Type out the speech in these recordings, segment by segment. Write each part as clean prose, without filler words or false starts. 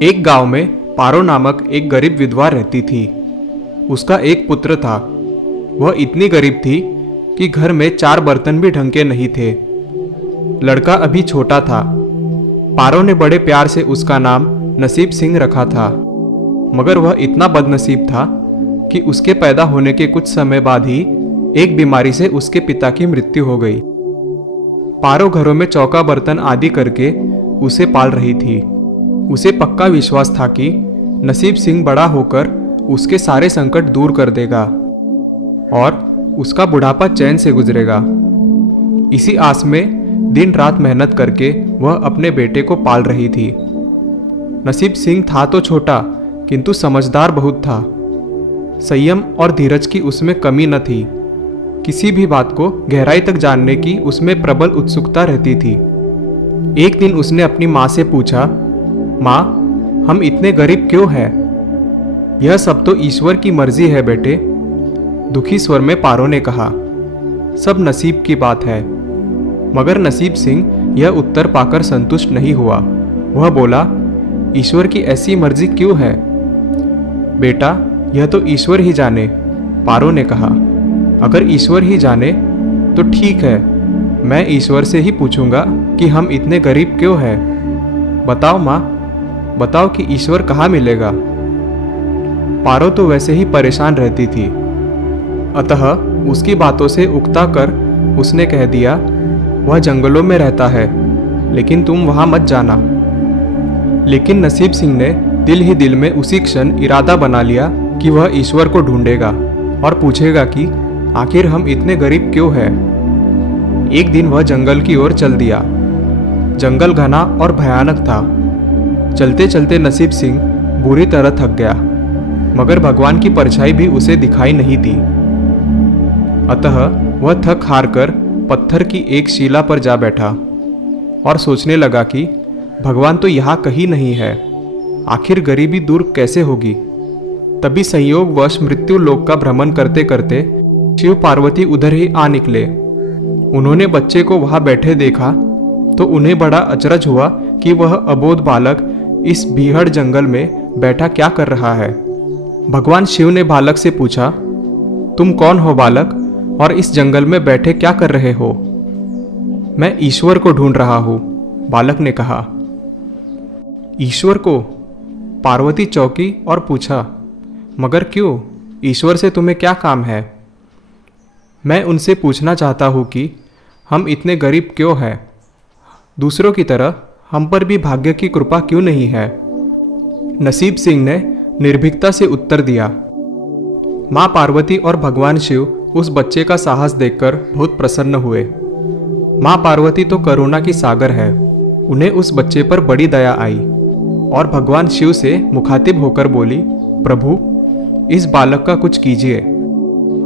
एक गांव में पारो नामक एक गरीब विधवा रहती थी। उसका एक पुत्र था। वह इतनी गरीब थी कि घर में 4 बर्तन भी ढंग के नहीं थे। लड़का अभी छोटा था। पारो ने बड़े प्यार से उसका नाम नसीब सिंह रखा था, मगर वह इतना बदनसीब था कि उसके पैदा होने के कुछ समय बाद ही एक बीमारी से उसके पिता की मृत्यु हो गई। पारो घरों में चौका बर्तन आदि करके उसे पाल रही थी। उसे पक्का विश्वास था कि नसीब सिंह बड़ा होकर उसके सारे संकट दूर कर देगा और उसका बुढ़ापा चैन से गुजरेगा। इसी आस में दिन रात मेहनत करके वह अपने बेटे को पाल रही थी। नसीब सिंह था तो छोटा, किंतु समझदार बहुत था। संयम और धीरज की उसमें कमी न थी। किसी भी बात को गहराई तक जानने की उसमें प्रबल उत्सुकता रहती थी। एक दिन उसने अपनी माँ से पूछा, माँ, हम इतने गरीब क्यों हैं? यह सब तो ईश्वर की मर्जी है बेटे, दुखी स्वर में पारो ने कहा। सब नसीब की बात है। मगर नसीब सिंह यह उत्तर पाकर संतुष्ट नहीं हुआ। वह बोला, ईश्वर की ऐसी मर्जी क्यों है? बेटा, यह तो ईश्वर ही जाने, पारो ने कहा। अगर ईश्वर ही जाने तो ठीक है, मैं ईश्वर से ही पूछूंगा कि हम इतने गरीब क्यों हैं। बताओ माँ, बताओ कि ईश्वर कहाँ मिलेगा? पारो तो वैसे ही परेशान रहती थी, अतः उसकी बातों से उकता कर उसने कह दिया, वह जंगलों में रहता है, लेकिन तुम वहां मत जाना। लेकिन नसीब सिंह ने दिल ही दिल में उसी क्षण इरादा बना लिया कि वह ईश्वर को ढूंढेगा और पूछेगा कि आखिर हम इतने गरीब क्यों हैं। एक दिन वह जंगल की ओर चल दिया। जंगल घना और भयानक था। चलते चलते नसीब सिंह बुरी तरह थक गया, मगर भगवान की परछाई भी उसे दिखाई नहीं दी। अतः वह थक हार कर पत्थर की एक शिला पर जा बैठा और सोचने लगा कि भगवान तो यहाँ कहीं नहीं है, आखिर गरीबी दूर कैसे होगी। तभी संयोगवश मृत्यु लोक का भ्रमण करते करते शिव पार्वती उधर ही आ निकले। उन्होंने बच्चे को वहां बैठे देखा तो उन्हें बड़ा अचरज हुआ कि वह अबोध बालक इस भीहड़ जंगल में बैठा क्या कर रहा है। भगवान शिव ने बालक से पूछा, तुम कौन हो बालक, और इस जंगल में बैठे क्या कर रहे हो? मैं ईश्वर को ढूंढ रहा हूं, बालक ने कहा। ईश्वर को? पार्वती चौंकी और पूछा, मगर क्यों? ईश्वर से तुम्हें क्या काम है? मैं उनसे पूछना चाहता हूं कि हम इतने गरीब क्यों हैं? दूसरों की तरह हम पर भी भाग्य की कृपा क्यों नहीं है? नसीब सिंह ने निर्भीकता से उत्तर दिया। माँ पार्वती और भगवान शिव उस बच्चे का साहस देखकर बहुत प्रसन्न हुए। माँ पार्वती तो करुणा की सागर है, उन्हें उस बच्चे पर बड़ी दया आई और भगवान शिव से मुखातिब होकर बोली, प्रभु, इस बालक का कुछ कीजिए।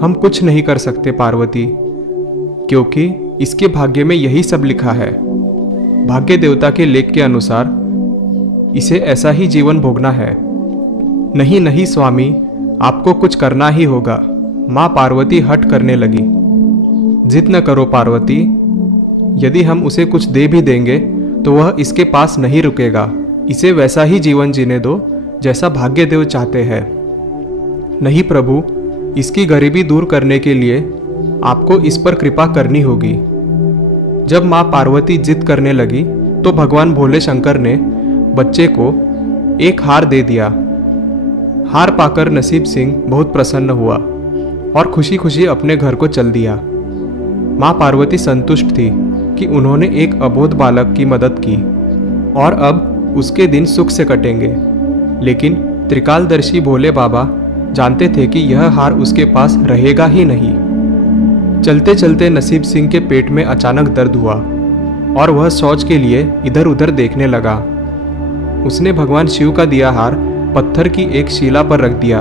हम कुछ नहीं कर सकते पार्वती, क्योंकि इसके भाग्य में यही सब लिखा है। भाग्य देवता के लेख के अनुसार इसे ऐसा ही जीवन भोगना है। नहीं नहीं स्वामी, आपको कुछ करना ही होगा। माँ पार्वती हट करने लगी। जिद न करो पार्वती, यदि हम उसे कुछ दे भी देंगे तो वह इसके पास नहीं रुकेगा। इसे वैसा ही जीवन जीने दो जैसा भाग्यदेव चाहते हैं। नहीं प्रभु, इसकी गरीबी दूर करने के लिए आपको इस पर कृपा करनी होगी। जब माँ पार्वती जिद करने लगी तो भगवान भोले शंकर ने बच्चे को एक हार दे दिया। हार पाकर नसीब सिंह बहुत प्रसन्न हुआ और खुशी खुशी अपने घर को चल दिया। माँ पार्वती संतुष्ट थी कि उन्होंने एक अबोध बालक की मदद की और अब उसके दिन सुख से कटेंगे। लेकिन त्रिकालदर्शी भोले बाबा जानते थे कि यह हार उसके पास रहेगा ही नहीं। चलते चलते नसीब सिंह के पेट में अचानक दर्द हुआ और वह शौच के लिए इधर उधर देखने लगा। उसने भगवान शिव का दिया हार पत्थर की एक शिला पर रख दिया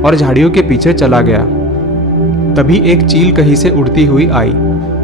और झाड़ियों के पीछे चला गया। तभी एक चील कहीं से उड़ती हुई आई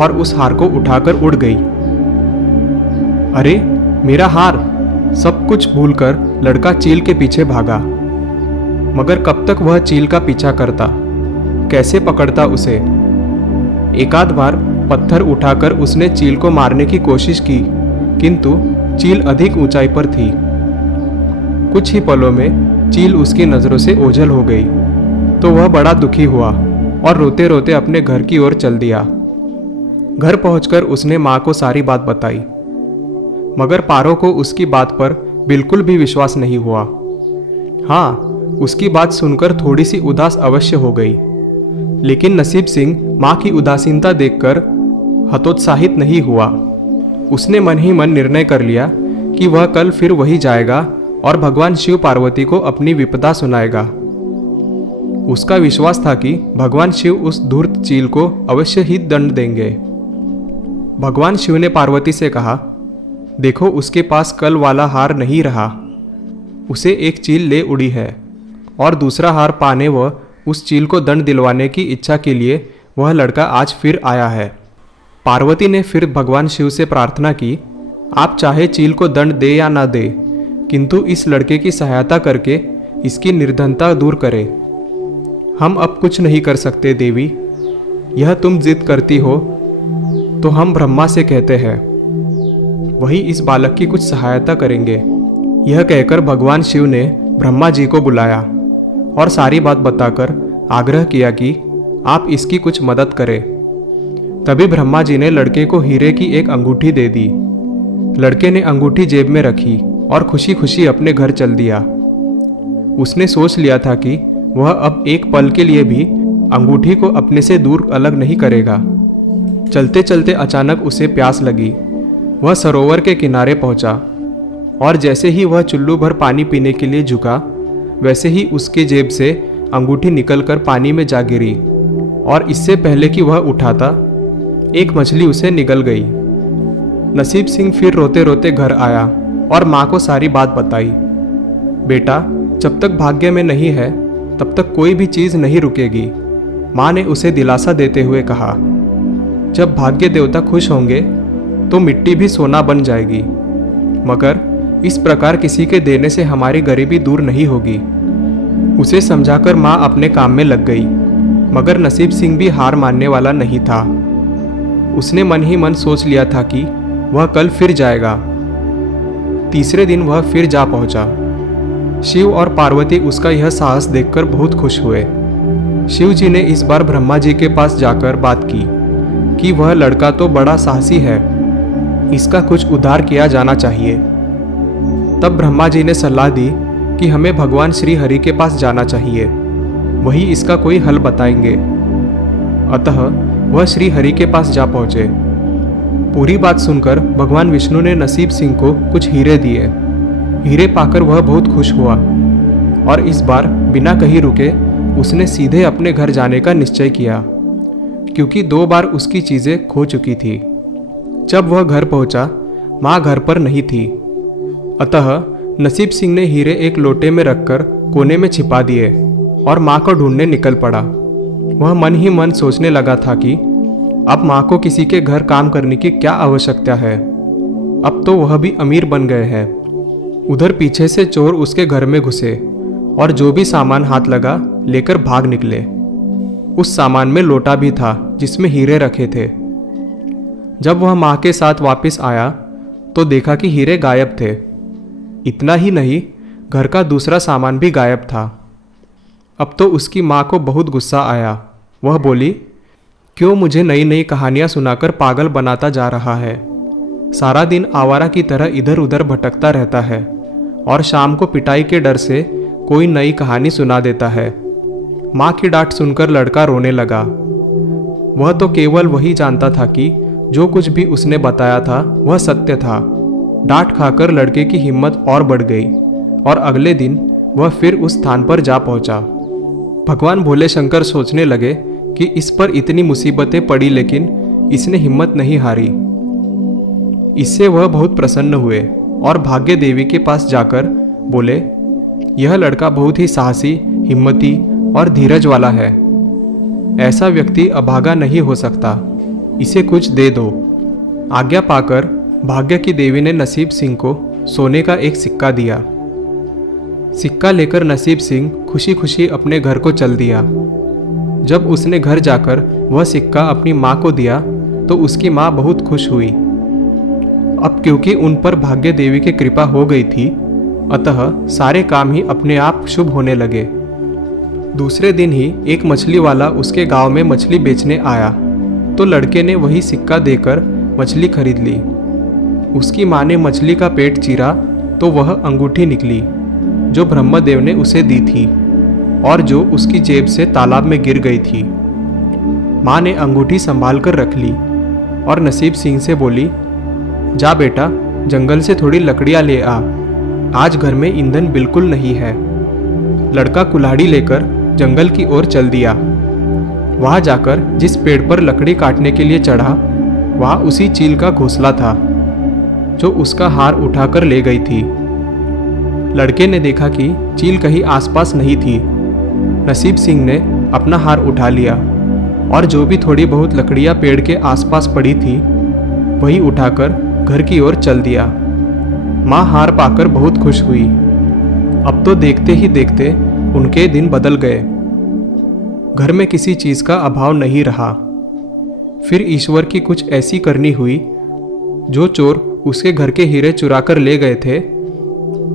और उस हार को उठाकर उड़ गई। अरे मेरा हार! सब कुछ भूलकर लड़का चील के पीछे भागा। मगर कब तक वह चील का पीछा करता, कैसे पकड़ता उसे? एकाध बार पत्थर उठाकर उसने चील को मारने की कोशिश की, किंतु चील अधिक ऊंचाई पर थी। कुछ ही पलों में चील उसकी नज़रों से ओझल हो गई तो वह बड़ा दुखी हुआ और रोते रोते अपने घर की ओर चल दिया। घर पहुंचकर उसने माँ को सारी बात बताई, मगर पारो को उसकी बात पर बिल्कुल भी विश्वास नहीं हुआ। हाँ, उसकी बात सुनकर थोड़ी सी उदास अवश्य हो गई, लेकिन नसीब सिंह माँ की उदासीनता देखकर हतोत्साहित नहीं हुआ। उसने मन ही मन निर्णय कर लिया कि वह कल फिर वही जाएगा और भगवान शिव पार्वती को अपनी विपदा सुनाएगा। उसका विश्वास था कि भगवान शिव उस धूर्त चील को अवश्य ही दंड देंगे। भगवान शिव ने पार्वती से कहा, देखो उसके पास कल वाला हार नहीं रहा, उसे एक चील ले उड़ी है और दूसरा हार पाने व उस चील को दंड दिलवाने की इच्छा के लिए वह लड़का आज फिर आया है। पार्वती ने फिर भगवान शिव से प्रार्थना की, आप चाहे चील को दंड दे या ना दे, किंतु इस लड़के की सहायता करके इसकी निर्धनता दूर करें। हम अब कुछ नहीं कर सकते देवी, यह तुम जिद करती हो तो हम ब्रह्मा से कहते हैं, वही इस बालक की कुछ सहायता करेंगे। यह कहकर भगवान शिव ने ब्रह्मा जी को बुलाया और सारी बात बताकर आग्रह किया कि आप इसकी कुछ मदद करें। तभी ब्रह्मा जी ने लड़के को हीरे की एक अंगूठी दे दी। लड़के ने अंगूठी जेब में रखी और खुशी खुशी अपने घर चल दिया। उसने सोच लिया था कि वह अब एक पल के लिए भी अंगूठी को अपने से दूर अलग नहीं करेगा। चलते चलते अचानक उसे प्यास लगी। वह सरोवर के किनारे पहुंचा और जैसे ही वह चुल्लू भर पानी पीने के लिए झुका, वैसे ही उसके जेब से अंगूठी निकलकर पानी में जा गिरी और इससे पहले कि वह उठाता, एक मछली उसे निगल गई। नसीब सिंह फिर रोते रोते घर आया और माँ को सारी बात बताई। बेटा, जब तक भाग्य में नहीं है तब तक कोई भी चीज़ नहीं रुकेगी, माँ ने उसे दिलासा देते हुए कहा। जब भाग्य देवता खुश होंगे तो मिट्टी भी सोना बन जाएगी, मगर इस प्रकार किसी के देने से हमारी गरीबी दूर नहीं होगी। उसे समझाकर माँ अपने काम में लग गई, मगर नसीब सिंह भी हार मानने वाला नहीं था। उसने मन ही मन सोच लिया था कि वह कल फिर जाएगा। तीसरे दिन वह फिर जा पहुंचा। शिव और पार्वती उसका यह साहस देखकर बहुत खुश हुए। शिव जी ने इस बार ब्रह्मा जी के पास जाकर बात की कि वह लड़का तो बड़ा साहसी है, इसका कुछ उद्धार किया जाना चाहिए। तब ब्रह्मा जी ने सलाह दी कि हमें भगवान श्री हरि के पास जाना चाहिए, वही इसका कोई हल बताएंगे। अतः वह श्री हरि के पास जा पहुंचे। पूरी बात सुनकर भगवान विष्णु ने नसीब सिंह को कुछ हीरे दिए। हीरे पाकर वह बहुत खुश हुआ और इस बार बिना कहीं रुके उसने सीधे अपने घर जाने का निश्चय किया, क्योंकि 2 बार उसकी चीज़ें खो चुकी थी। जब वह घर पहुंचा, माँ घर पर नहीं थी। अतः नसीब सिंह ने हीरे एक लोटे में रखकर कोने में छिपा दिए और माँ को ढूंढने निकल पड़ा। वह मन ही मन सोचने लगा था कि अब माँ को किसी के घर काम करने की क्या आवश्यकता है, अब तो वह भी अमीर बन गए हैं। उधर पीछे से चोर उसके घर में घुसे और जो भी सामान हाथ लगा लेकर भाग निकले। उस सामान में लोटा भी था जिसमें हीरे रखे थे। जब वह माँ के साथ वापस आया तो देखा कि हीरे गायब थे। इतना ही नहीं, घर का दूसरा सामान भी गायब था। अब तो उसकी माँ को बहुत गुस्सा आया। वह बोली, क्यों मुझे नई नई कहानियाँ सुनाकर पागल बनाता जा रहा है। सारा दिन आवारा की तरह इधर उधर भटकता रहता है और शाम को पिटाई के डर से कोई नई कहानी सुना देता है। माँ की डांट सुनकर लड़का रोने लगा। वह तो केवल वही जानता था कि जो कुछ भी उसने बताया था वह सत्य था। डांट खाकर लड़के की हिम्मत और बढ़ गई और अगले दिन वह फिर उस स्थान पर जा पहुंचा। भगवान भोले शंकर सोचने लगे कि इस पर इतनी मुसीबतें पड़ी लेकिन इसने हिम्मत नहीं हारी। इससे वह बहुत प्रसन्न हुए और भाग्य देवी के पास जाकर बोले, यह लड़का बहुत ही साहसी, हिम्मती और धीरज वाला है। ऐसा व्यक्ति अभागा नहीं हो सकता, इसे कुछ दे दो। आज्ञा पाकर भाग्य की देवी ने नसीब सिंह को सोने का एक सिक्का दिया। सिक्का लेकर नसीब सिंह खुशी खुशी अपने घर को चल दिया। जब उसने घर जाकर वह सिक्का अपनी माँ को दिया तो उसकी माँ बहुत खुश हुई। अब क्योंकि उन पर भाग्य देवी की कृपा हो गई थी, अतः सारे काम ही अपने आप शुभ होने लगे। दूसरे दिन ही एक मछली वाला उसके गांव में मछली बेचने आया तो लड़के ने वही सिक्का देकर मछली खरीद ली। उसकी माँ ने मछली का पेट चीरा तो वह अंगूठी निकली जो ब्रह्मदेव ने उसे दी थी और जो उसकी जेब से तालाब में गिर गई थी। माँ ने अंगूठी संभाल कर रख ली और नसीब सिंह से बोली, जा बेटा, जंगल से थोड़ी लकड़ियाँ ले आ, आज घर में ईंधन बिल्कुल नहीं है। लड़का कुल्हाड़ी लेकर जंगल की ओर चल दिया। वहां जाकर जिस पेड़ पर लकड़ी काटने के लिए चढ़ा, वहां उसी चील का घोंसला था जो उसका हार उठाकर ले गई थी। लड़के ने देखा कि चील कहीं आसपास नहीं थी। नसीब सिंह ने अपना हार उठा लिया और जो भी थोड़ी बहुत लकड़ियां पेड़ के आसपास पड़ी थी वही उठाकर घर की ओर चल दिया। माँ हार पाकर बहुत खुश हुई। अब तो देखते ही देखते उनके दिन बदल गए। घर में किसी चीज का अभाव नहीं रहा। फिर ईश्वर की कुछ ऐसी करनी हुई, जो चोर उसके घर के हीरे चुराकर ले गए थे,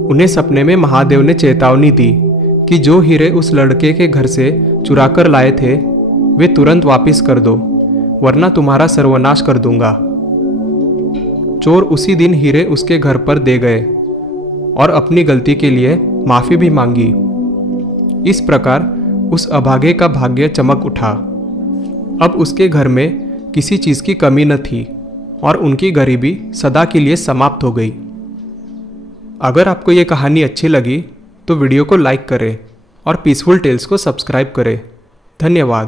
उन्हें सपने में महादेव ने चेतावनी दी कि जो हीरे उस लड़के के घर से चुराकर लाए थे वे तुरंत वापस कर दो, वरना तुम्हारा सर्वनाश कर दूंगा। चोर उसी दिन हीरे उसके घर पर दे गए और अपनी गलती के लिए माफी भी मांगी। इस प्रकार उस अभागे का भाग्य चमक उठा। अब उसके घर में किसी चीज की कमी न थी और उनकी गरीबी सदा के लिए समाप्त हो गई। अगर आपको ये कहानी अच्छी लगी तो वीडियो को लाइक करें और पीसफुल टेल्स को सब्सक्राइब करें। धन्यवाद।